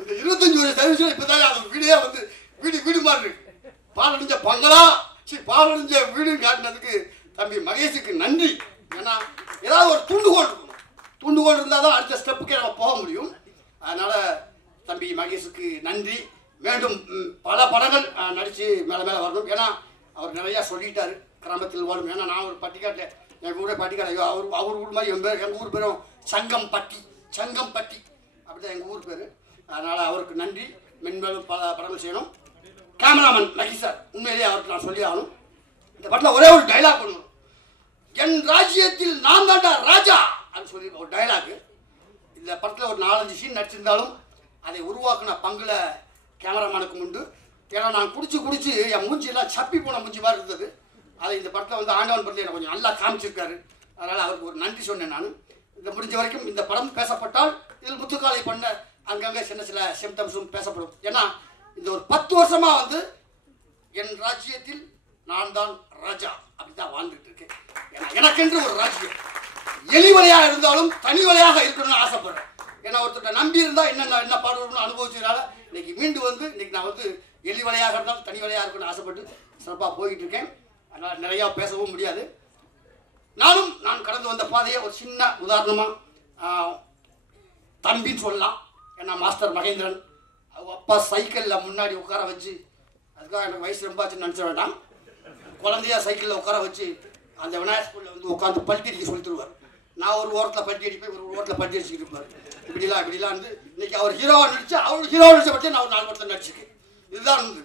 இந்த 25 வருஷம் சர்வீஸ்ல இப்பதான் அந்த வீடே வந்து வீடு மாதிரி இருக்கு. பாலடைஞ்ச பங்களா பாலடைஞ்ச வீடுன்னு காட்டினதுக்கு தம்பி மகேஷுக்கு நன்றி. ஏன்னா ஏதாவது ஒரு தூண்டுகோல் இருக்கணும். தூண்டுகோல் இருந்தால் தான் அடுத்த ஸ்டெப்புக்கே நம்ம போக முடியும். அதனால தம்பி மகேஷுக்கு நன்றி. மீண்டும் பல படங்கள் நடித்து மேலே வரணும். ஏன்னா அவர் நிறையா சொல்லிட்டாரு கிராமத்தில் வாழும். ஏன்னா நான் ஒரு பட்டிக்காட்டில் எங்கள் ஊரே பட்டிக்காடு, அவர் ஊர் மாதிரி எங்கள் ஊர் பேரும் சங்கம்பட்டி அப்படிதான் எங்கள் ஊர் பேர். அதனால் அவருக்கு நன்றி. மென்மேலும் பல படங்கள் செய்யணும். கேமராமேன் மகேஷ் சார், உண்மையிலேயே அவருக்கு நான் சொல்லி ஆகணும். இந்த படத்தில் ஒரே ஒரு டைலாக் பண்ணணும். என் ராஜ்யத்தில் நான் தாண்டா ராஜா அப்படின்னு சொல்லி ஒரு டைலாக். இந்த படத்தில் ஒரு 4-5 சீன் நடிச்சிருந்தாலும் அதை உருவாக்கின பங்குல கேமராமேனுக்கு உண்டு. ஏன்னா நான் குடிச்சு என் மூஞ்சியெல்லாம் சப்பி போன மூஞ்சி மாதிரி இருந்தது. அதை இந்த படத்தில் வந்து ஆண்டவன் படத்தில் எனக்கு கொஞ்சம் நல்லா காமிச்சிருக்காரு. அதனால் அவருக்கு ஒரு நன்றி சொன்னேன். நான் இந்த முடிஞ்ச வரைக்கும் இந்த படம் பேசப்பட்டால் இதில் முத்துக்காலை பண்ண அங்கங்கே சில சிம்டம்ஸும் பேசப்படும். ஏன்னா இந்த ஒரு 10 வருஷமா வந்து என் ராஜ்யத்தில் நான் தான் ராஜா அப்படிதான் வாழ்ந்துட்டு இருக்கேன். ஏன்னா எனக்கென்று ஒரு ராஜ்யம் எலி வலையாக இருந்தாலும் தனி வலையாக இருக்கணும்னு ஆசைப்படுறேன். ஏன்னா ஒருத்தர் நம்பி இருந்தா என்ன பாடுவோம்னு அனுபவிச்சதுனால இன்னைக்கு மீண்டு வந்து இன்னைக்கு நான் வந்து எலி வலையாக இருந்தாலும் தனி வலையாக இருக்கணும்னு ஆசைப்பட்டு சிறப்பாக போய்கிட்டு இருக்கேன். அதனால் நிறையா பேசவும் முடியாது. நான் கடந்து வந்த பாதையை ஒரு சின்ன உதாரணமாக தம்பின்னு சொல்லலாம். ஏன்னா மாஸ்டர் மகேந்திரன் அவங்க அப்பா சைக்கிளில் முன்னாடி உட்கார வச்சு, அதுக்காக எனக்கு வயசு ரொம்ப ஆச்சுன்னு நினச்ச வேண்டாம், குழந்தையா சைக்கிளில் உட்கார வச்சு அந்த விநாயகர் ஸ்கூலில் வந்து உட்காந்து பல்ட்டி அடிக்க சொல்லி தருவார். நான் ஒரு ஓரத்தில் பல்ட்டி அடிப்பேன், ஒரு ஓரத்தில் பல்ட்டி அடிச்சுக்கிட்டு இருப்பார். இப்படிலாம் வந்து இன்னைக்கு அவர் ஹீரோவாக நடிச்சு, அவர் ஹீரோவாக நடிச்ச பற்றி நான் ஒரு 4 படத்தில் நடிச்சிருக்கேன். இதுதான் வந்து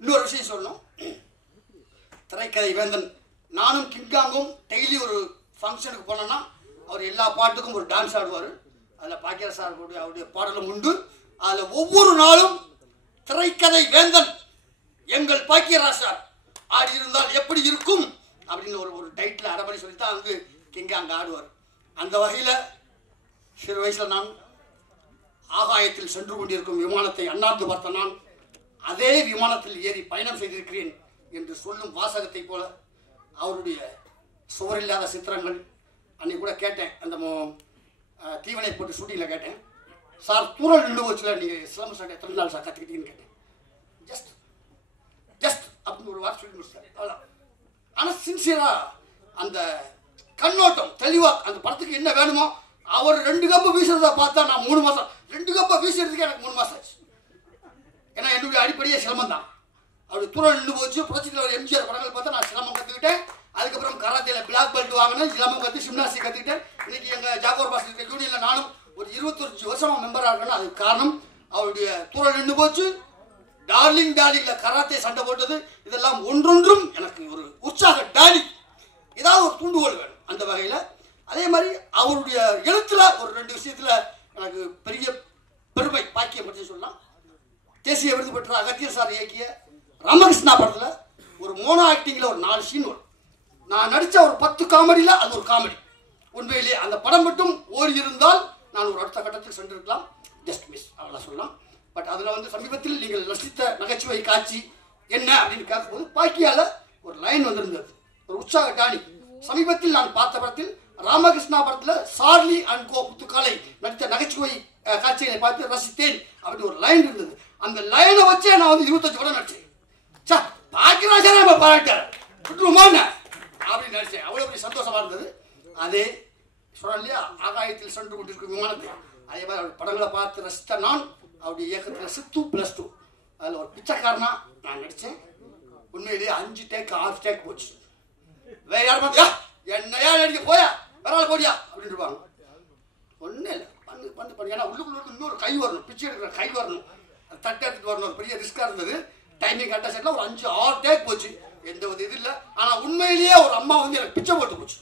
இன்னொரு விஷயம் சொல்லணும். திரைக்கதை வேந்தன் நானும் கிங்காங்கும் டெய்லி ஒரு ஃபங்க்ஷனுக்கு போனோன்னா அவர் எல்லா பாட்டுக்கும் ஒரு டான்ஸ் ஆடுவார். அதில் பாக்கிய சார் அவருடைய பாடலும் உண்டு. அதில் ஒவ்வொரு நாளும் திரைக்கதை வேந்தன் எங்கள் பாக்கியராஜ் சார் ஆடி இருந்தால் எப்படி இருக்கும் அப்படின்னு ஒரு டைட்டில் அரைபடி சொல்லித்தான் வந்து கிங்காங்க ஆடுவார். அந்த வகையில் சிறு வயசில் நான் ஆகாயத்தில் சென்று கொண்டிருக்கும் விமானத்தை அண்ணாந்து பார்த்த நான் அதே விமானத்தில் ஏறி பயணம் செய்திருக்கிறேன் என்று சொல்லும் வாசகத்தை போல அவருடைய சுவரில்லாத சித்திரங்கள். அன்னைக்கு கூட கேட்டேன், அந்த தீவனை போட்டு ஷூட்டிங்கில் கேட்டேன், சார் தூரல் நின்று வச்சுல நீங்கள் சிலம்பு சார் எத்தனை நாள் சார் கற்றுக்கிட்டீங்கன்னு கேட்டேன். ஜஸ்ட் அப்படின்னு ஒரு வார்த்தை சொல்லி முடிச்சார், அவ்வளோதான். ஆனால் சின்சியராக அந்த கண்ணோட்டம் தெளிவாக அந்த படத்துக்கு என்ன வேணுமோ அவர் 2 கம்பு வீசுறதை பார்த்தா நான் 3 மாதம் 2 கப்பை வீசுறதுக்கு எனக்கு 3 மாசம் ஆச்சு. ஏன்னா என்னுடைய அடிப்படையே சிரமம் தான். அப்படி தூரம் நின்று போச்சு. புரட்சியில் எம்ஜிஆர் படங்கள் பார்த்தா நான் சிரமம் கற்றுக்கிட்டேன். அதுக்கப்புறம் கராத்தேல பிளாக் பெல்ட் வாங்கினேன். சிரமம் கற்று ஜிம்னாஸ்டிக் கற்றுக்கிட்டேன். இன்னைக்கு எங்கள் ஜாகோர் பாஸ் இருக்கிற யூனியனில் நானும் ஒரு 25 வருஷமாக மெம்பராக இருக்கேன்னா அதுக்கு காரணம் அவருடைய தூரம் நின்று போச்சு. டார்லிங்ல கராத்தே சண்டை போட்டது இதெல்லாம் ஒன்றொன்றும் எனக்கு ஒரு உற்சாக டாலி. ஏதாவது ஒரு தூண்டுகோல் வேணும் அந்த வகையில். அதே மாதிரி அவருடைய எழுத்துல ஒரு 2 விஷயத்துல எனக்கு பெரிய பெருமை பாக்கியம் பற்றி சொல்லலாம். தேசிய விருது பெற்ற அகத்தியர் சார் இயக்கிய ராமகிருஷ்ணா படத்துல ஒரு மோனோ ஆக்டிங்ல ஒரு 4 சீன் வரும். நான் நடிச்ச ஒரு 10 காமெடியில அது ஒரு காமெடி. உண்மையிலேயே அந்த படம் மட்டும் ஓடி இருந்தால் நான் ஒரு அடுத்த கட்டத்தில் சென்றிருக்கலாம். ஜஸ்ட் மிஸ் அவ்வளோ சொல்லலாம். பட் அதில் வந்து சமீபத்தில் நீங்கள் ரசித்த நகைச்சுவை காட்சி என்ன அப்படின்னு கேட்கும்போது பாக்கியால ஒரு லைன் வந்திருந்தது, ஒரு உற்சாக டானி. சமீபத்தில் நான் பார்த்த படத்தில் ராமகிருஷ்ணா படத்தில் சார்லி அண்ட் கோ முத்துக்காலை நடித்த நகைச்சுவை காட்சிகளை பார்த்து ரசித்தேன் அப்படின்னு ஒரு லைன் இருந்தது. அந்த லைனை வச்சே நான் வந்து 25 படம் நடிச்சேன். பாக்கியராஜா நம்ம பாராட்டார் விட்டுருமான்னு அப்படின்னு நடிச்சேன். அவ்வளோ பெரிய சந்தோஷமா இருந்தது. அதே சொன்னேன் இல்லையா, ஆகாயத்தில் சென்று கொண்டிருக்கும் விமானத்தை, அதே மாதிரி அவர் படங்களை பார்த்து ரசித்த நான் அவருடைய இயக்கத்தில் சித்து +2 அதில் ஒரு பிச்சைக்காரனா நான் நடித்தேன். உண்மையிலேயே 5 டேக் 6 டேக் போச்சு. வேற யார் பார்த்தியா என்னையா நடிக்க போயா வேற ஆள் போடியா அப்படின்னு இருப்பாங்க. ஒன்றும் இல்லை பண்ணு ஏன்னா உள்ளுக்குள்ள இன்னொரு கை வரணும், பிச்சை எடுக்கிற கை வரணும், தட்டை எடுத்துட்டு வரணும். ஒரு பெரிய ரிஸ்காக இருந்தது. டைமிங் கரெக்டாக செட்டில் ஒரு 5-6 டேக் போச்சு. எந்த ஒரு இது இல்லை. ஆனால் உண்மையிலேயே ஒரு அம்மா வந்து எனக்கு பிச்சை போட்டு போச்சு.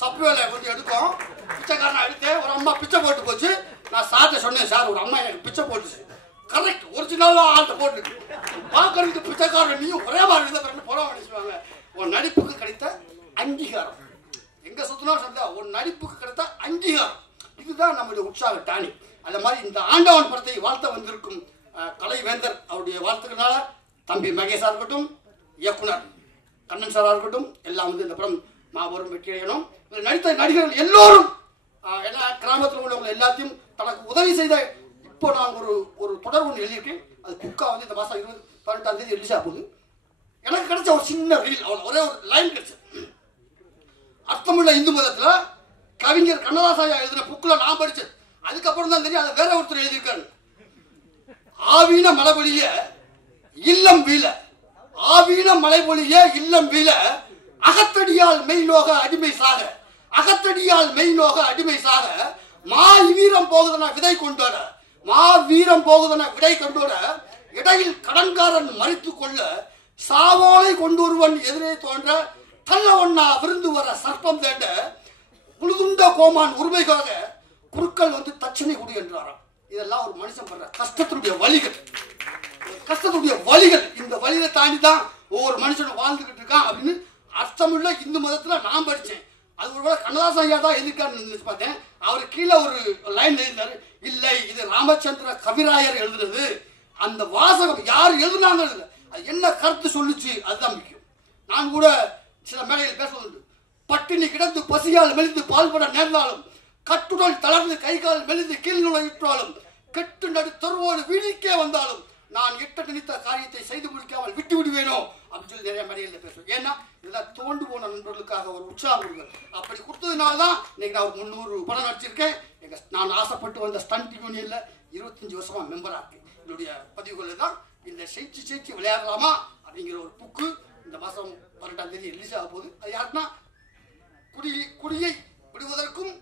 சப்வேல கொஞ்சம் எடுக்கும் பிச்சைக்காரனா எடுத்தேன். ஒரு அம்மா பிச்சை போட்டு போச்சு. நான் சார்ட்ட சொன்னேன், சார் ஒரு அம்மா எனக்கு பிச்சை போட்டுச்சு. கரெக்ட் ஒரிஜினலாக ஆள்கிட்ட போட்டுருக்கு. பார்க்கறதுக்கு பிச்சைக்காரன் நீயும் ஒரே மாதிரி இருந்த போட சொல்லுவாங்க. உன் நடிப்புக்கு கிடைத்த அங்கீகாரம் எங்க சுத்தினாலும் சொல்ல, உன் நடிப்புக்கு கிடைத்த அங்கீகாரம் இதுதான் நம்முடைய உற்சாக டானி. அந்த மாதிரி இந்த ஆண்டவன் படத்தை வாழ்த்த வந்திருக்கும் கலைவேந்தர் அவருடைய வாழ்த்துக்கனால தம்பி மகேஷா இருக்கட்டும், இயக்குனர் கண்ணன் சாரா இருக்கட்டும், எல்லாம் வந்து இந்த படம் மாபெரும் வெற்றி அடையணும். நடித்த நடிகர்கள் எல்லோரும் எல்லா கிராமத்தில் உள்ளவங்க எல்லாத்தையும் தனக்கு உதவி செய்த. இப்போ நான் ஒரு தொடர் ஒன்று எழுதியிருக்கேன். அது புக்கா வந்து இந்த மாதம் 18ஆம் தேதி ரிலீஸ் ஆகுது. எனக்கு கிடைச்ச ஒரு சின்ன ரீல், ஒரே ஒரு லைன் கிடைச்சது. அர்த்தமுள்ள இந்து மதத்துல கவிஞர் கண்ணதாசையா எழுதின புக்கில் நான் படிச்சது. அதுக்கப்புறம் தான் தெரியும் அதை வேற ஒருத்தர் எழுதியிருக்காரு. ஆவீன மலைபொழிய இல்லம் வீழ, ஆவீன மலைபொழிய இல்லம் வீழ, அகத்தடியால் மெய்லோக அடிமை சாக, அகத்தடியால் மெய்லோக அடிமை சாக, மா வீரம் போகுதன விதை கொண்டோட, மா வீரம் போகுதன விடை கொண்டோட, இடையில் கடன்காரன் மறித்து கொள்ள, சாவோலை கொண்டு ஒருவன் எதிரே தோன்ற, தள்ள ஒன்னா விருந்து வர சர்ப்பம் தேண்ட, உழுதுண்ட கோமான் உரிமைக்காக குருக்கள் வந்து தட்சணை குடி என்றாராம். இதெல்லாம் ஒரு மனுஷன் பண்ற கஷ்டத்தினுடைய வழிகள், கஷ்டத்துடைய வழிகள். இந்த வழியை தாண்டி தான் ஒவ்வொரு மனுஷனும் வாழ்ந்துகிட்டு இருக்கான் அப்படின்னு அர்த்தமுள்ள இந்து மதத்துல நான் படிச்சேன். அது ஒருவேளை கண்ணதாசன் ஐயா தான் எழுதியிருக்காருன்னு பார்த்தேன். அவர் கீழே ஒரு லைன் எழுதினாரு, இல்லை இது ராமச்சந்திர கவிராயர் எழுதுனது. அந்த வாசகம் யார் எழுதுனாங்க, அது என்ன கருத்து சொல்லுச்சு அதுதான் முக்கியம். நான் கூட சில மேடையில் பேசுவது, பட்டினி கிடந்து பசியால் மெலிந்து பால்பட நேர்ந்தாலும், கட்டுடல் தளர்ந்து கை கால் மெலிந்து கீழ் நுழையிட்டாலும், கெட்டு நடு தெருவோடு வீடிக்கே வந்தாலும், நான் இட்ட நினைத்த காரியத்தை செய்து முடிக்காமல் விட்டு விடுவேனோ அப்படின்னு சொல்லி நிறைய மேடையில் பேசுவேன். ஏன்னா இதெல்லாம் தோண்டு போன நண்பர்களுக்காக ஒரு உற்சாகம் கொடுங்க. அப்படி கொடுத்ததுனால தான் இன்னைக்கு நான் ஒரு 300 படம் நடிச்சிருக்கேன். நான் ஆசைப்பட்டு வந்த ஸ்டண்ட் யூனியன்ல 25 வருஷமா மெம்பரா இருக்கேன். என்னுடைய பதிவுகள் தான் இந்த செய்தி விளையாடலாமா அப்படிங்கிற ஒரு புக்கு இந்த மாதம் 12ஆம் தேதி ரிலீஸ் ஆக போகுது. அது யாருன்னா குடியை விடுவதற்கும்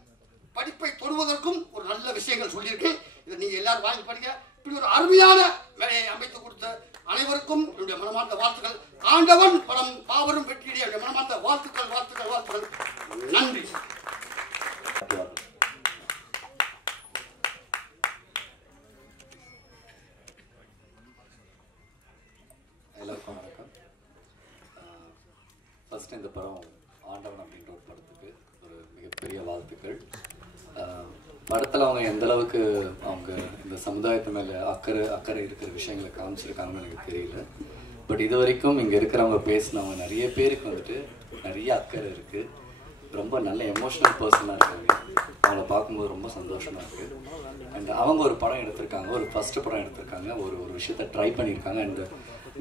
படிப்பை தொடுவதற்கும் ஒரு நல்ல விஷயங்கள் சொல்லியிருக்கேன். இதை நீங்க எல்லாரும் வாங்கி படிங்க. இப்படி ஒரு அருமையான வேலையை அமைத்து கொடுத்த அனைவருக்கும் என்னுடைய மனமார்ந்த வாழ்த்துக்கள். ஆண்டவன் படம் மாபெரும் வெற்றியடைய என்னுடைய மனமார்ந்த வாழ்த்துக்கள் வாழ்த்துக்கள் வாழ்த்துக்கள். நன்றி. எல்லாருக்கும் வணக்கம். ஃபர்ஸ்ட் இந்த படம் ஆண்டவன் அப்படின்ற ஒரு படத்துக்கு ஒரு மிகப்பெரிய வாழ்த்துக்கள். படத்தில் அவங்க எந்த அளவுக்கு அவங்க இந்த சமுதாயத்து மேலே அக்கறை இருக்கிற விஷயங்களை காமிச்சிருக்காங்கன்னு எனக்கு தெரியல. பட் இது வரைக்கும் இங்கே இருக்கிறவங்க பேசினவங்க நிறைய பேருக்கு வந்துட்டு நிறைய அக்கறை இருக்குது. ரொம்ப நல்ல எமோஷ்னல் பர்சனாக இருக்காங்க. அவங்கள பார்க்கும்போது ரொம்ப சந்தோஷமாக இருக்குது. அண்ட் அவங்க ஒரு படம் எடுத்திருக்காங்க, ஒரு ஃபஸ்ட்டு படம் எடுத்திருக்காங்க, ஒரு விஷயத்த ட்ரை பண்ணியிருக்காங்க. அண்ட்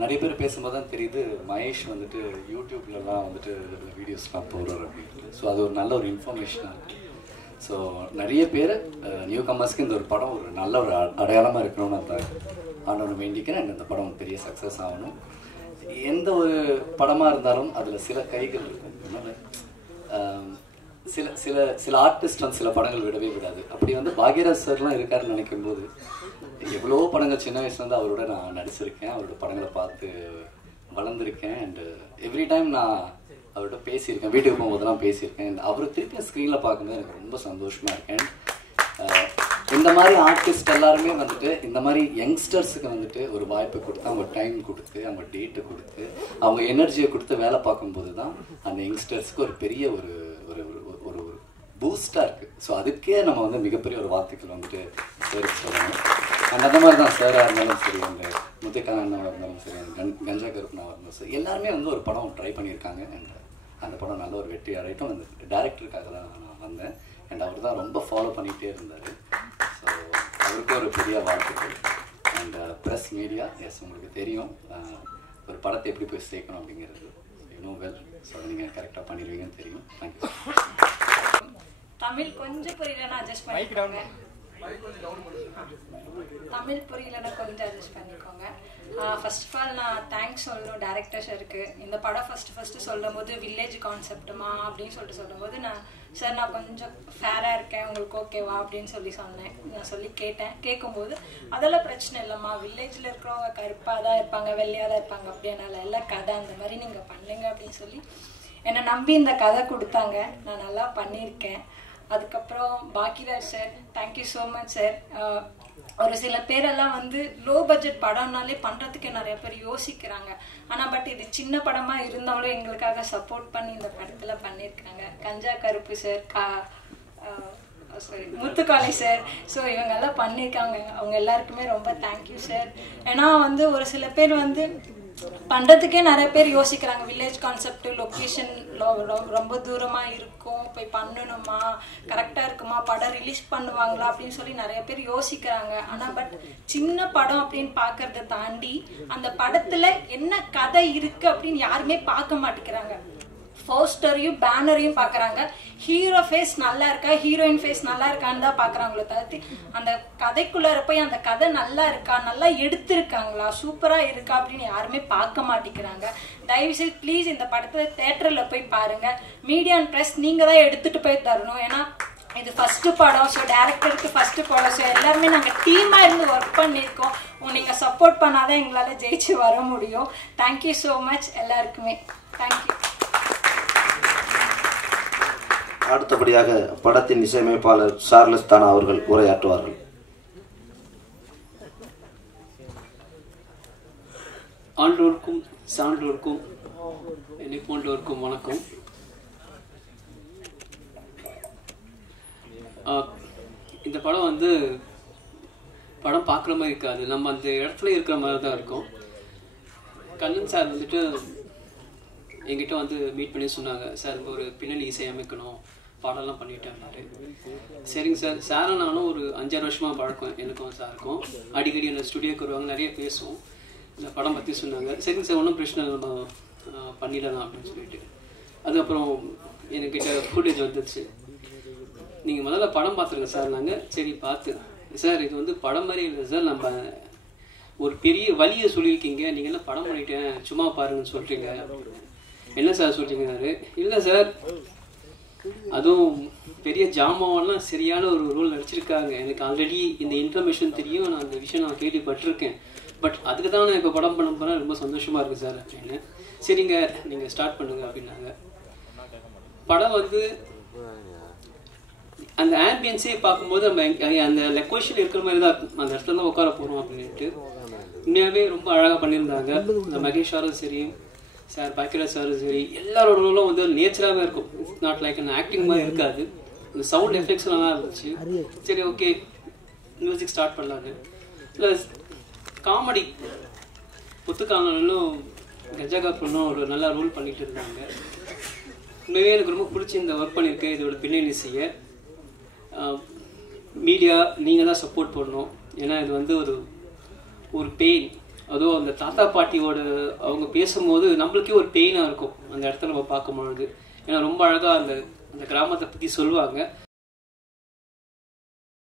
நிறைய பேர் பேசும்போது தான் தெரியுது மகேஷ் வந்துட்டு யூடியூப்லலாம் வந்துட்டு வீடியோஸ்லாம் போடுறார் அப்படின்ட்டு. ஸோ அது ஒரு நல்ல ஒரு இன்ஃபர்மேஷனாக இருக்குது. ஸோ நிறைய பேர் நியூ கமர்ஸ்க்கு இந்த ஒரு படம் ஒரு நல்ல ஒரு அடையாளமாக இருக்கணும்னு அந்த ஆண்டவனை வேண்டிக்கிறேன். அண்ட் இந்த படம் பெரிய சக்ஸஸ் ஆகணும். எந்த ஒரு படமாக இருந்தாலும் அதில் சில கைகள் இருக்கும். சில சில சில ஆர்டிஸ்ட் வந்து சில படங்கள் விடவே விடாது. அப்படி வந்து பாக்யராஜ் சார்லாம் இருக்காருன்னு நினைக்கும் போது எவ்வளோ படங்கள் சின்ன வயசுலேருந்து அவரோட நான் நடிச்சிருக்கேன், அவரோட படங்களை பார்த்து வளர்ந்துருக்கேன். அண்டு எவ்ரி டைம் நான் அவர்கிட்ட பேசியிருக்கேன், வீட்டுக்கு போகும்போதெல்லாம் பேசியிருக்கேன். அவரை திருப்பி ஸ்க்ரீனில் பார்க்கும்போது எனக்கு ரொம்ப சந்தோஷமாக இருக்கேன். இந்த மாதிரி ஆர்டிஸ்ட் எல்லாருமே வந்துட்டு இந்த மாதிரி யங்ஸ்டர்ஸுக்கு வந்துட்டு ஒரு வாய்ப்பு கொடுத்து அவங்க டைம் கொடுத்து அவங்க டேட்டு கொடுத்து அவங்க எனர்ஜியை கொடுத்து வேலை பார்க்கும்போது தான் அந்த யங்ஸ்டர்ஸுக்கு ஒரு பெரிய ஒரு ஒரு ஒரு பூஸ்டாக இருக்குது. ஸோ அதுக்கே நம்ம வந்து மிகப்பெரிய ஒரு வாழ்த்துக்கள் வந்துட்டு சாருக்கு சொல்லணும். அண்ட் அந்த மாதிரி தான் சாராக இருந்தாலும் சரி, அந்த முத்தைக்கான அண்ணாவாக இருந்தாலும் சரி, கஞ்சா கருப்பனாவாக இருந்தாலும் சரி, எல்லாருமே வந்து ஒரு படம் ட்ரை பண்ணியிருக்காங்க. அண்ட் அந்த படம் நல்ல ஒரு வெற்றி அடையட்டும். அந்த டேரக்டருக்காக தான் நான் வந்தேன். அண்ட் அவர் தான் ரொம்ப ஃபாலோ பண்ணிகிட்டே இருந்தார். ஸோ அவருக்கும் ஒரு பெரிய வாழ்த்துக்கள். அண்ட் ப்ரெஸ் மீடியா, எஸ் உங்களுக்கு தெரியும் ஒரு படத்தை எப்படி போய் சேர்க்கணும் அப்படிங்கிறது வெல். ஸோ நீங்கள் கரெக்டாக பண்ணிடுவீங்கன்னு தெரியும். தேங்க்யூ. தமிழ் கொஞ்சம் புரியலன்னா அட்ஜஸ்ட் பண்ணிக்கோங்க. தமிழ் புரியலன்னா கொஞ்சம் அட்ஜஸ்ட் பண்ணிக்கோங்க. ஃபர்ஸ்ட் ஆஃப் ஆல் நான் தேங்க்ஸ் சொல்லணும் டேரக்டர் சாருக்கு. இந்த படம் ஃபஸ்ட்டு சொல்லும் போது வில்லேஜ் கான்செப்டுமா அப்படின்னு சொல்லும் போது நான் சார் நான் கொஞ்சம் ஃபேராக இருக்கேன், உங்களுக்கு ஓகேவா அப்படின்னு சொன்னேன். நான் சொல்லி கேட்கும்போது அதெல்லாம் பிரச்சனை இல்லைம்மா, வில்லேஜில் இருக்கிறவங்க கருப்பாக தான் இருப்பாங்க, வெள்ளையாக தான் இருப்பாங்க, அப்படின்னால எல்லாம் கதை அந்த மாதிரி நீங்கள் பண்ணுங்க அப்படின்னு சொல்லி என்னை நம்பி இந்த கதை கொடுத்தாங்க. நான் நல்லா பண்ணியிருக்கேன். அதுக்கப்புறம் Bhagyaraj sir, thank you so much sir. ஒரு சில பேரெல்லாம் வந்து லோ பட்ஜெட் படம்னாலே பண்ணுறதுக்கு நிறைய பேர் யோசிக்கிறாங்க. ஆனால் பட் இது சின்ன படமாக இருந்தாலும் எங்களுக்காக சப்போர்ட் பண்ணி இந்த படத்தில் பண்ணியிருக்காங்க. கஞ்சா கருப்பு சார், முத்துக்காளி சார், ஸோ இவங்கெல்லாம் பண்ணியிருக்காங்க. அவங்க எல்லாருக்குமே ரொம்ப தேங்க்யூ சார். ஏன்னா வந்து ஒரு சில பேர் வந்து பண்ணுறதுக்கே நிறைய பேர் யோசிக்கிறாங்க. வில்லேஜ் கான்செப்ட், லொக்கேஷன் ரொம்ப தூரமாக இருக்கும், போய் பண்ணணுமா, கரெக்டாக இருக்குமா, படம் ரிலீஸ் பண்ணுவாங்களா அப்படின்னு சொல்லி நிறைய பேர் யோசிக்கிறாங்க. ஆனால் பட் சின்ன படம் அப்படின்னு பார்க்கறத தாண்டி அந்த படத்தில் என்ன கதை இருக்குது அப்படின்னு யாருமே பார்க்க மாட்டேங்கிறாங்க. போஸ்டரையும் பேனரையும் பார்க்குறாங்க. ஹீரோ ஃபேஸ் நல்லா இருக்கா, ஹீரோயின் ஃபேஸ் நல்லா இருக்கான்னு தான் பார்க்குறாங்களோ தவிர்த்து அந்த கதைக்குள்ளார போய் அந்த கதை நல்லா இருக்கா, நல்லா எடுத்திருக்காங்களா, சூப்பராக இருக்கா அப்படின்னு யாருமே பார்க்க மாட்டேங்கிறாங்க. தயவுசெய்து ப்ளீஸ் இந்த படத்தில் தேட்டரில் போய் பாருங்கள். மீடியா அண்ட் ப்ரெஸ் நீங்கள் தான் எடுத்துகிட்டு போய் தரணும். ஏன்னா இது ஃபஸ்ட்டு படம். ஸோ டேரக்டருக்கு ஃபஸ்ட்டு படம். ஸோ எல்லாருமே நாங்கள் டீமாக இருந்து ஒர்க் பண்ணியிருக்கோம். நீங்கள் சப்போர்ட் பண்ணாதான் எங்களால் ஜெயிச்சு வர முடியும். தேங்க்யூ ஸோ மச் எல்லாருக்குமே. தேங்க்யூ. அடுத்தபடியாக படத்தின் இசையமைப்பாளர் சார்லஸ் தானா அவர்கள் உரையாற்றுவார்கள். ஆண்டோருக்கும் சான்றோருக்கும் என்னை போன்றோருக்கும் வணக்கம். இந்த படம் வந்து படம் பார்க்குற மாதிரி இருக்காது, நம்ம அந்த இடத்துல இருக்கிற மாதிரி தான் இருக்கும். கண்ணன் சார் வந்துட்டு என்கிட்ட வந்து மீட் பண்ணி சொன்னாங்க, சார் ஒரு பின்னணி இசை அமைக்கணும், பாடலாம் பண்ணிட்டேன்னாரு. சரிங்க சார். சாரும் நானும் ஒரு 5-6 வருஷமாக பழக்கம் எனக்கும் சாருக்கும். அடிக்கடி அந்த ஸ்டுடியோக்கு வருவாங்க, நிறைய பேசுவோம். இந்த படம் பற்றி சொன்னாங்க. சரிங்க சார், ஒன்றும் பிரச்சனை இல்லை, நம்ம பண்ணிடலாம் அப்படின்னு சொல்லிட்டு அதுக்கப்புறம் என்கிட்ட ஃபுட்டேஜ் வந்துடுச்சு. நீங்கள் முதல்ல படம் பார்த்துருங்க சார். நாங்கள் சரி பார்த்து, சார் இது வந்து படம் மாதிரி இல்லை சார், நம்ம ஒரு பெரிய வழியை சொல்லியிருக்கீங்க, நீங்கள் என்ன படம் பண்ணிட்டேன் சும்மா பாருங்கன்னு சொல்கிறீங்க. என்ன சார் சொல்கிறீங்கன்னாரு. இல்லை சார், அதுவும் பெரிய ஜாமாவெல்லாம் சரியான ஒரு ரோல் நடிச்சிருக்காங்க, எனக்கு ஆல்ரெடி இந்த இன்ஃபர்மேஷன் தெரியும், நான் அந்த விஷயம் நான் கேள்விப்பட்டிருக்கேன், பட் அதுக்கு தான் நான் இப்போ படம் பண்ண போனால் ரொம்ப சந்தோஷமாக இருக்குது சார் அப்படின்னு. சரிங்க நீங்கள் ஸ்டார்ட் பண்ணுங்க அப்படின்னாங்க. படம் வந்து அந்த ஆம்பியன்ஸே பார்க்கும்போது நம்ம அந்த லொக்கேஷன் இருக்கிற மாதிரி தான் இருக்கும், அந்த இடத்துல தான் உட்கார போகிறோம் அப்படின்ட்டு. உண்மையாகவே ரொம்ப அழகாக பண்ணியிருந்தாங்க. இந்த மகேஷ் சாரும் சரி, சார் பாக்கியராஜ் சாரும் சரி, எல்லாரோட ரோலும் வந்து நேச்சராகவே இருக்கும். இட்ஸ் நாட் லைக் அந்த ஆக்டிங் மாதிரி இருக்காது. இந்த சவுண்ட் எஃபெக்ட்ஸ் நல்லா இருந்துச்சு. சரி ஓகே மியூசிக் ஸ்டார்ட் பண்ணலான்னு. ப்ளஸ் காமெடி புத்துக்காலும் கஜா காப்பனும் ஒரு நல்ல ரோல் பண்ணிட்டு இருந்தாங்க. உண்மையே எனக்கு ரொம்ப பிடிச்சி இந்த ஒர்க் பண்ணியிருக்கேன். இதோட பின்னணி செய்ய மீடியா நீங்கள் தான் சப்போர்ட் பண்ணணும். ஏன்னா இது வந்து ஒரு பெயின். அதுவும் அந்த தாத்தா பாட்டியோட அவங்க பேசும்போது நம்மளுக்கே ஒரு பெயினாக இருக்கும் அந்த இடத்துல நம்ம பார்க்கும்பொழுது. ஏன்னா ரொம்ப அழகாக அந்த கிராமத்தை பற்றி சொல்லுவாங்க.